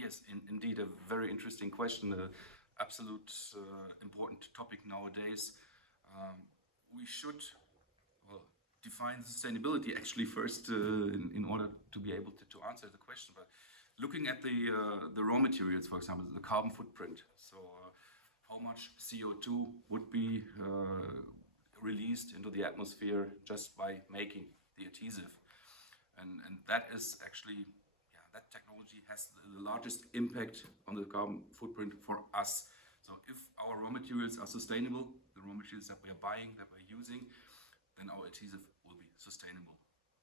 Yes, indeed, a very interesting question, absolute important topic nowadays. We should, well, define sustainability actually first in order to be able to answer the question. But looking at the raw materials, for example, the carbon footprint. So how much CO2 would be released into the atmosphere just by making the adhesive. And that is actually, yeah, that technology has the largest impact on the carbon footprint for us. So if our raw materials are sustainable, the raw materials that we are buying, that we're using, then our adhesive will be sustainable,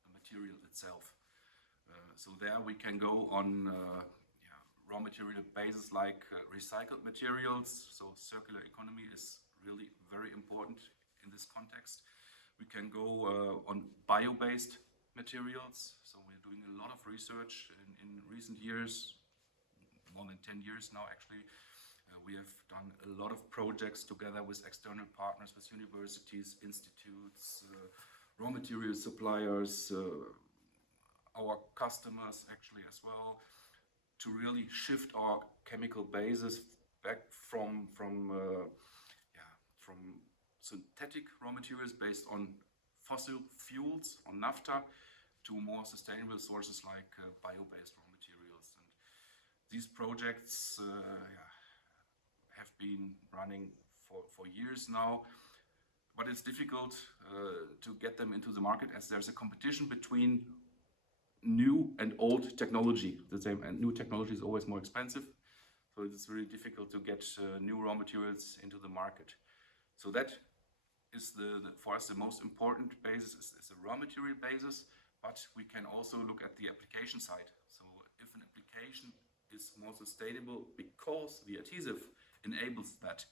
the material itself. So there we can go on raw material bases like recycled materials. So circular economy is really very important in this context. We can go on bio-based materials. So we're doing a lot of research in recent years, more than 10 years now actually. We have done a lot of projects together with external partners, with universities, institutes, raw material suppliers, our customers actually as well, to really shift our chemical basis back from synthetic raw materials based on fossil fuels, on naphtha, to more sustainable sources like bio-based raw materials. And these projects have been running for years now, but it's difficult to get them into the market as there's a competition between new and old technology. The same, and new technology is always more expensive, so it's really difficult to get new raw materials into the market. So that is for us the most important basis is the raw material basis, but we can also look at the application side. So if an application is more sustainable because the adhesive enables that,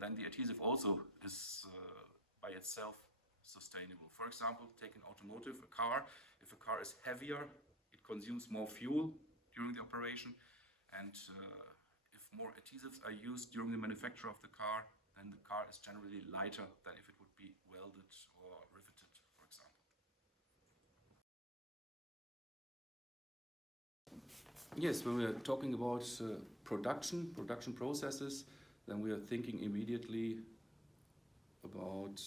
then the adhesive also is by itself sustainable. For example, take an automotive, a car. If a car is heavier, it consumes more fuel during the operation, and if more adhesives are used during the manufacture of the car, then the car is generally lighter than if it would be welded or riveted, for example. Yes, when we are talking about production processes, then we are thinking immediately about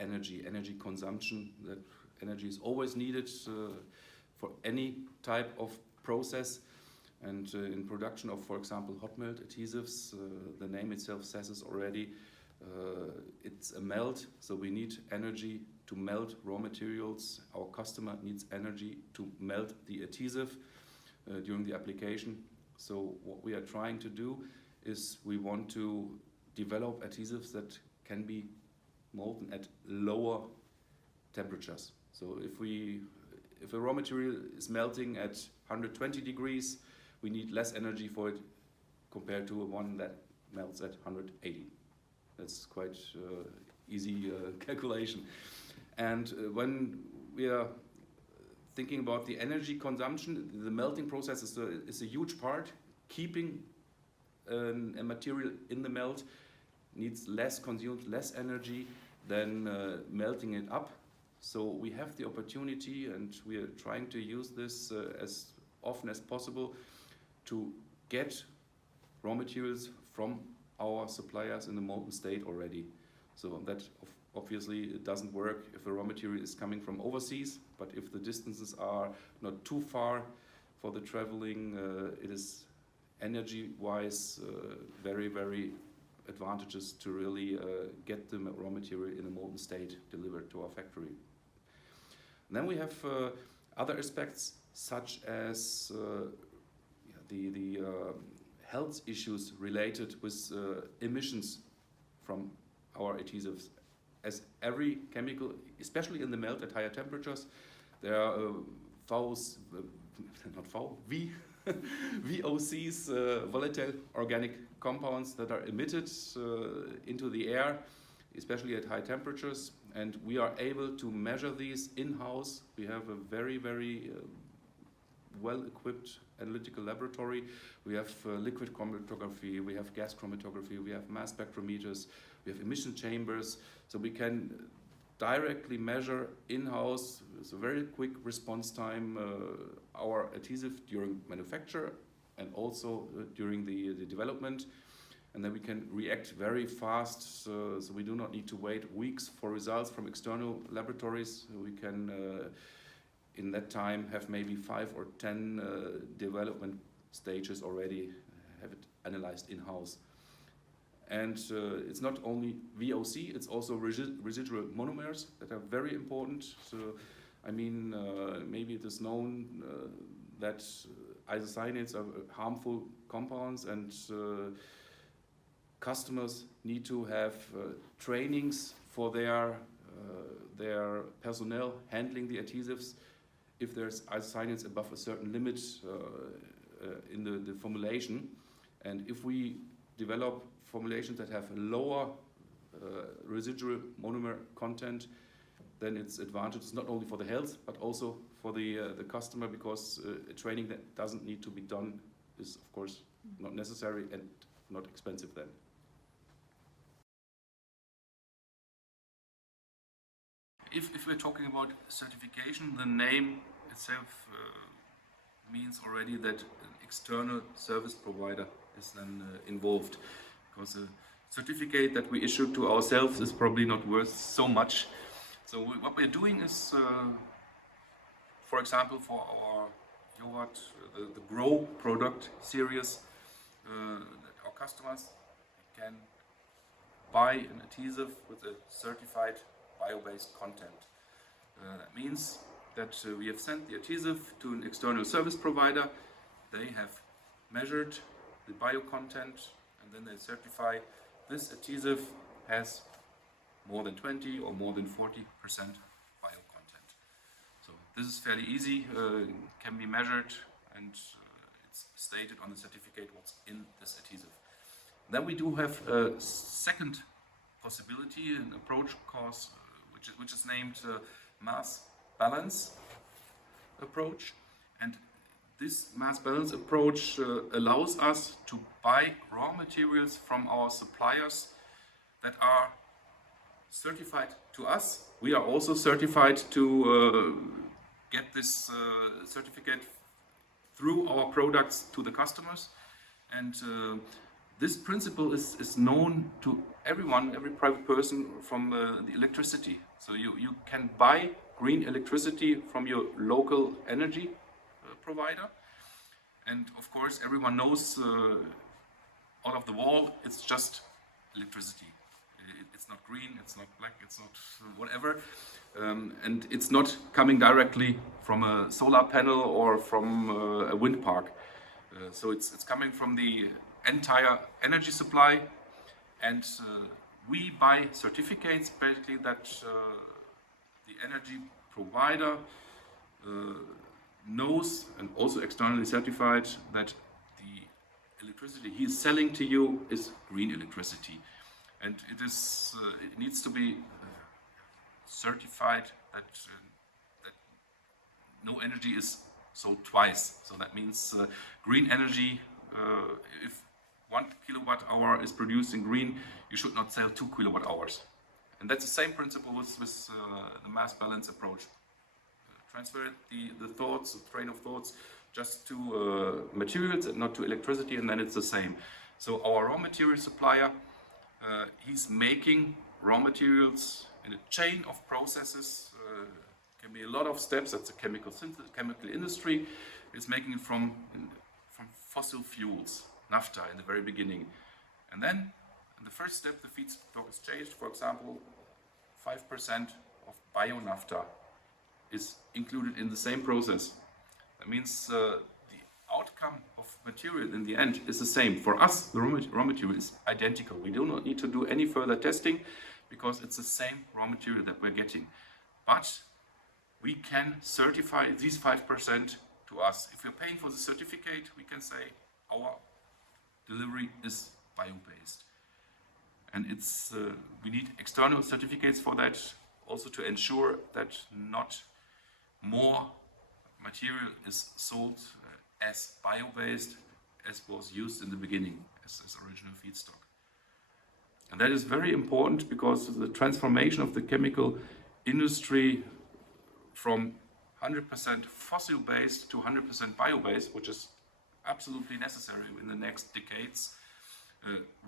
energy consumption. That energy is always needed for any type of process. And in production of, for example, hot melt adhesives, the name itself says it already, it's a melt, so we need energy to melt raw materials. Our customer needs energy to melt the adhesive during the application. So what we are trying to do is we want to develop adhesives that can be molten at lower temperatures. So if a raw material is melting at 120 degrees, we need less energy for it compared to one that melts at 180. That's quite easy calculation. And when we are thinking about the energy consumption, the melting process is a huge part. Keeping a material in the melt consumes less energy than melting it up. So we have the opportunity, and we are trying to use this as often as possible to get raw materials from our suppliers in the molten state already. So that obviously it doesn't work if a raw material is coming from overseas, but if the distances are not too far for the traveling, it is energy-wise very, very advantageous to really get the raw material in a molten state delivered to our factory. And then we have other aspects such as the health issues related with emissions from our adhesives. As every chemical, especially in the melt at higher temperatures, there are VOCs, volatile organic compounds, that are emitted into the air, especially at high temperatures, and we are able to measure these in-house. We have a very, very well-equipped analytical laboratory. We have liquid chromatography, we have gas chromatography, we have mass spectrometers, we have emission chambers, so we can directly measure in-house with a very quick response time our adhesive during manufacture and also during the development. And then we can react very fast, so we do not need to wait weeks for results from external laboratories. We can, in that time, have maybe 5 or 10 development stages already, have it analyzed in-house. And it's not only VOC, it's also residual monomers that are very important. So, I mean, maybe it is known that isocyanates are harmful compounds, and customers need to have trainings for their personnel handling the adhesives if there's isocyanates above a certain limit in the formulation. And if we develop formulations that have a lower residual monomer content, then it's advantages not only for the health but also for the customer, because a training that doesn't need to be done is of course not necessary and not expensive then. If we're talking about certification, the name itself means already that an external service provider is then involved, because a certificate that we issue to ourselves is probably not worth so much. So what we're doing is, for example, for our Jowat, the Grow product series, that our customers can buy an adhesive with a certified bio-based content. That means that we have sent the adhesive to an external service provider. They have measured the bio content, and then they certify this adhesive has more than 20 or more than 40% bio content. So this is fairly easy, can be measured, and it's stated on the certificate what's in this adhesive. Then we do have a second possibility, an approach course, which is named mass balance approach. And this mass balance approach allows us to buy raw materials from our suppliers that are certified to us. We are also certified to get this certificate through our products to the customers. And this principle is known to everyone, every private person, from the electricity. So you can buy green electricity from your local energy provider. And of course, everyone knows out of the wall, it's just electricity. It's not green, it's not black, it's not whatever. And it's not coming directly from a solar panel or from a wind park. So it's coming from the entire energy supply, and we buy certificates basically that the energy provider knows, and also externally certified, that the electricity he is selling to you is green electricity, and it needs to be certified that no energy is sold twice. So that means green energy, if 1 kilowatt hour is produced in green, you should not sell 2 kilowatt hours. And that's the same principle with the mass balance approach. Transfer the thoughts, the train of thoughts, just to materials and not to electricity, and then it's the same. So our raw material supplier, he's making raw materials in a chain of processes. Can be a lot of steps. That's a chemical industry. It's making it from fossil fuels, naphtha, in the very beginning. And then, in the first step, the feedstock is changed. For example, 5% of bio-naphtha is included in the same process. That means the outcome of material in the end is the same. For us, the raw material is identical. We do not need to do any further testing because it's the same raw material that we're getting. But we can certify these 5% to us. If we're paying for the certificate, we can say our delivery is bio-based. And we need external certificates for that, also to ensure that not more material is sold as bio-based as was used in the beginning as original feedstock. And that is very important because the transformation of the chemical industry from 100% fossil-based to 100% bio-based, which is absolutely necessary in the next decades,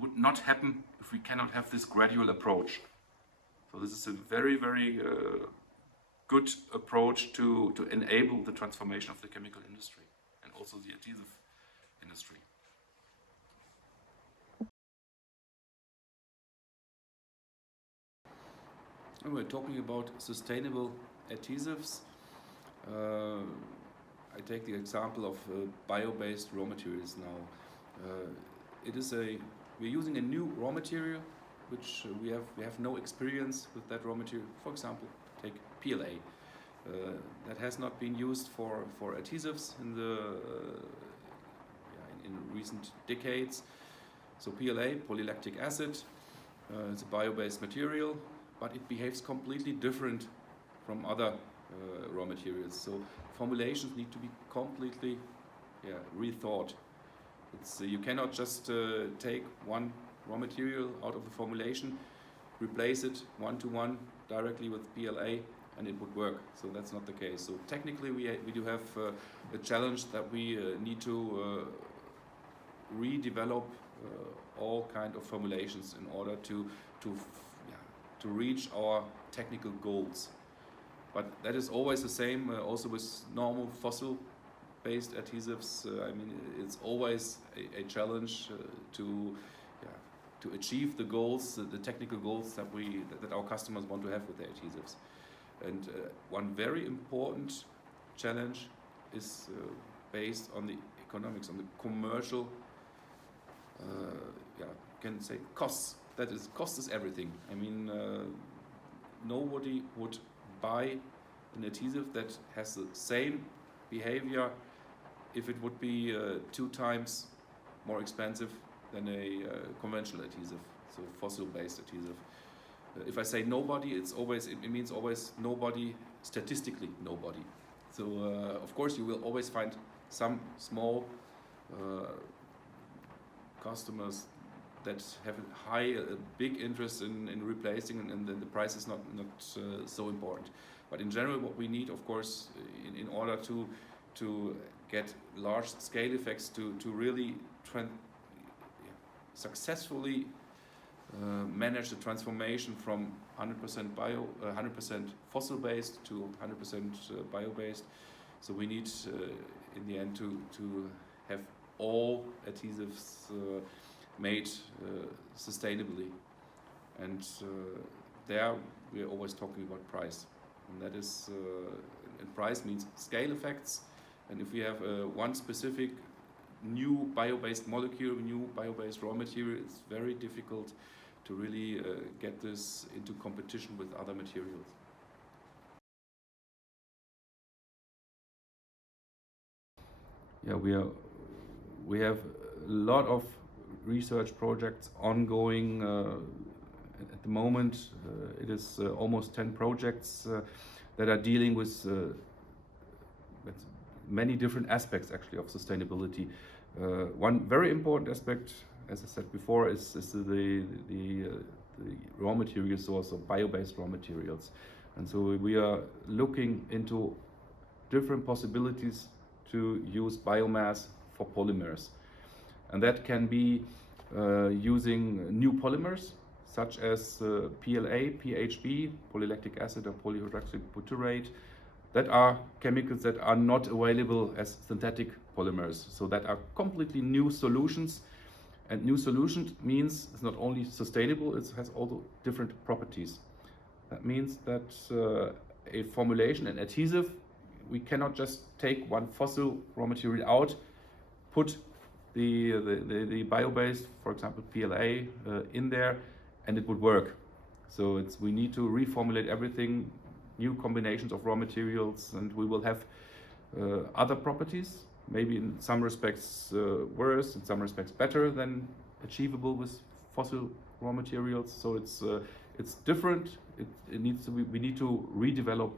would not happen if we cannot have this gradual approach. So this is a very, very good approach to enable the transformation of the chemical industry and also the adhesive industry. When we're talking about sustainable adhesives, I take the example of bio-based raw materials now. We're using a new raw material, which we have no experience with that raw material. For example, take PLA. That has not been used for adhesives in recent decades. So PLA, polylactic acid, it's a bio-based material, but it behaves completely different from other raw materials. So formulations need to be completely rethought. You cannot just take one raw material out of the formulation, replace it one-to-one directly with PLA, and it would work. So that's not the case. So technically we do have a challenge that we need to redevelop all kind of formulations in order to reach our technical goals. But that is always the same also with normal fossil-based adhesives. It's always a challenge to achieve the goals, the technical goals that our customers want to have with their adhesives. And one very important challenge is based on the economics, on the commercial, can say costs. That is, cost is everything. Nobody would buy an adhesive that has the same behavior if it would be 2 times more expensive than a conventional adhesive, so fossil-based adhesive. If I say nobody, it means always nobody, statistically nobody. So of course you will always find some small customers that have a big interest in replacing, and the price is not so important. But in general, what we need, of course, in order to get large scale effects, to really successfully manage the transformation from 100% fossil-based to 100% bio-based. So we need, in the end, to have all adhesives made sustainably, and there we are always talking about price, and that is and price means scale effects. And if we have one specific new bio-based molecule, new bio-based raw material, it's very difficult to really get this into competition with other materials. We have a lot of research projects ongoing at the moment. It is almost 10 projects that are dealing with many different aspects actually of sustainability. One very important aspect, as I said before, is the raw material source of bio-based raw materials. And so we are looking into different possibilities to use biomass for polymers. And that can be using new polymers, such as PLA, PHB, polylactic acid or polyhydroxybutyrate, that are chemicals that are not available as synthetic polymers. So that are completely new solutions. And new solutions means it's not only sustainable, it has also different properties. That means that a formulation, an adhesive, we cannot just take one fossil raw material out, put the bio-based, for example PLA, in there, and it would work. So we need to reformulate everything, new combinations of raw materials, and we will have other properties, maybe in some respects worse, in some respects better than achievable with fossil raw materials. So it's different. It needs to be. We need to redevelop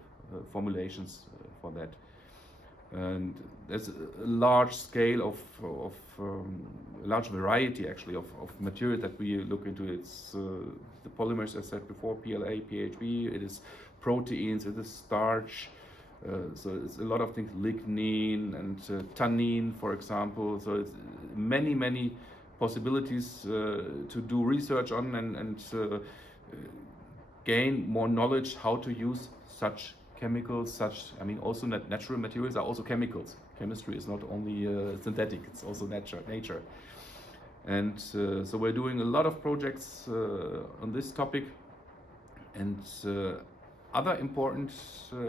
formulations for that. And there's a large scale of a large variety actually of material that we look into. It's the polymers, as I said before, PLA, PHB. It is proteins. It is starch. So it's a lot of things, lignin and tannin, for example. So it's many possibilities to do research on and gain more knowledge how to use such chemicals, I mean, also natural materials are also chemicals. Chemistry is not only synthetic, it's also nature. And so we're doing a lot of projects on this topic. And other important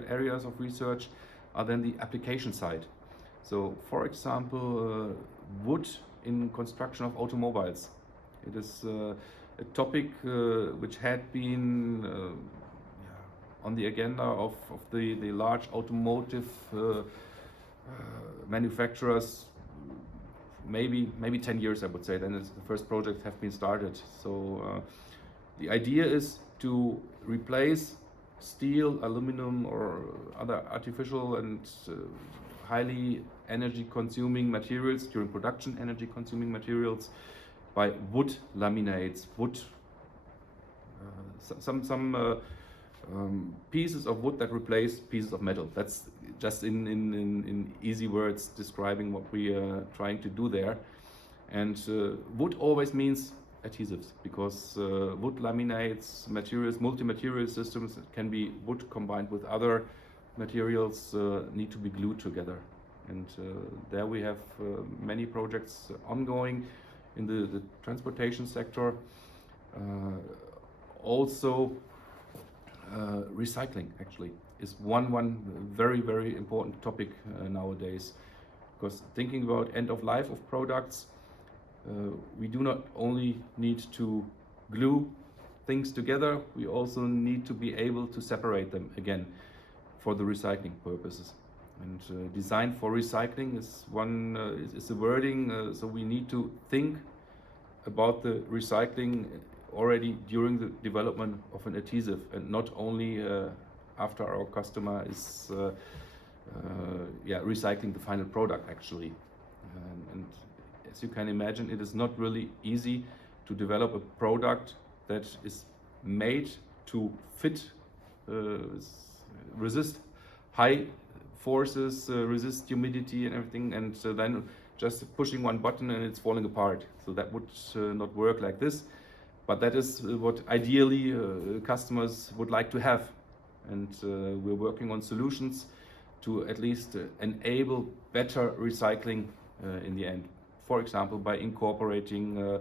areas of research are then the application side. So, for example, wood in construction of automobiles. It is a topic which had been on the agenda of the large automotive manufacturers maybe 10 years, I would say. Then the first projects have been started. So the idea is to replace steel, aluminum or other artificial and highly energy consuming materials during production, energy consuming materials by wood laminates, some pieces of wood that replace pieces of metal. That's just in easy words describing what we are trying to do there. And wood always means adhesives, because wood laminates, materials, multi-material systems, it can be wood combined with other materials, need to be glued together. And there we have many projects ongoing in the transportation sector. Also recycling actually is one very important topic nowadays, because thinking about end of life of products, we do not only need to glue things together, we also need to be able to separate them again for the recycling purposes. And design for recycling is is the wording, so we need to think about the recycling already during the development of an adhesive, and not only after our customer is recycling the final product actually. And as you can imagine, it is not really easy to develop a product that is made to fit, resist high forces, resist humidity and everything, and then just pushing one button and it's falling apart. So that would not work like this, but that is what ideally customers would like to have. And we're working on solutions to at least enable better recycling in the end. For example, by incorporating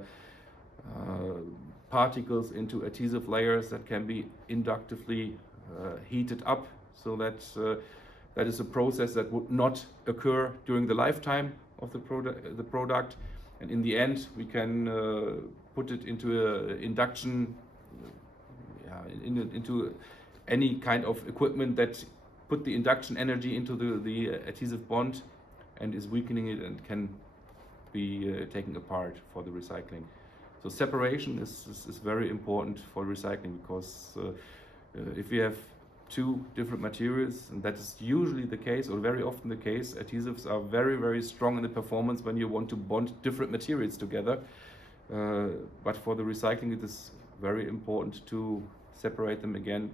particles into adhesive layers that can be inductively heated up, so that that is a process that would not occur during the lifetime of the product. And in the end, we can put it into an induction, into any kind of equipment that put the induction energy into the adhesive bond and is weakening it and can be taken apart for the recycling. So separation is very important for recycling, because if we have two different materials, and that is usually the case, or very often the case, adhesives are very strong in the performance when you want to bond different materials together. But for the recycling, it is very important to separate them again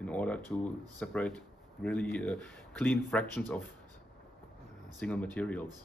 in order to separate really clean fractions of single materials.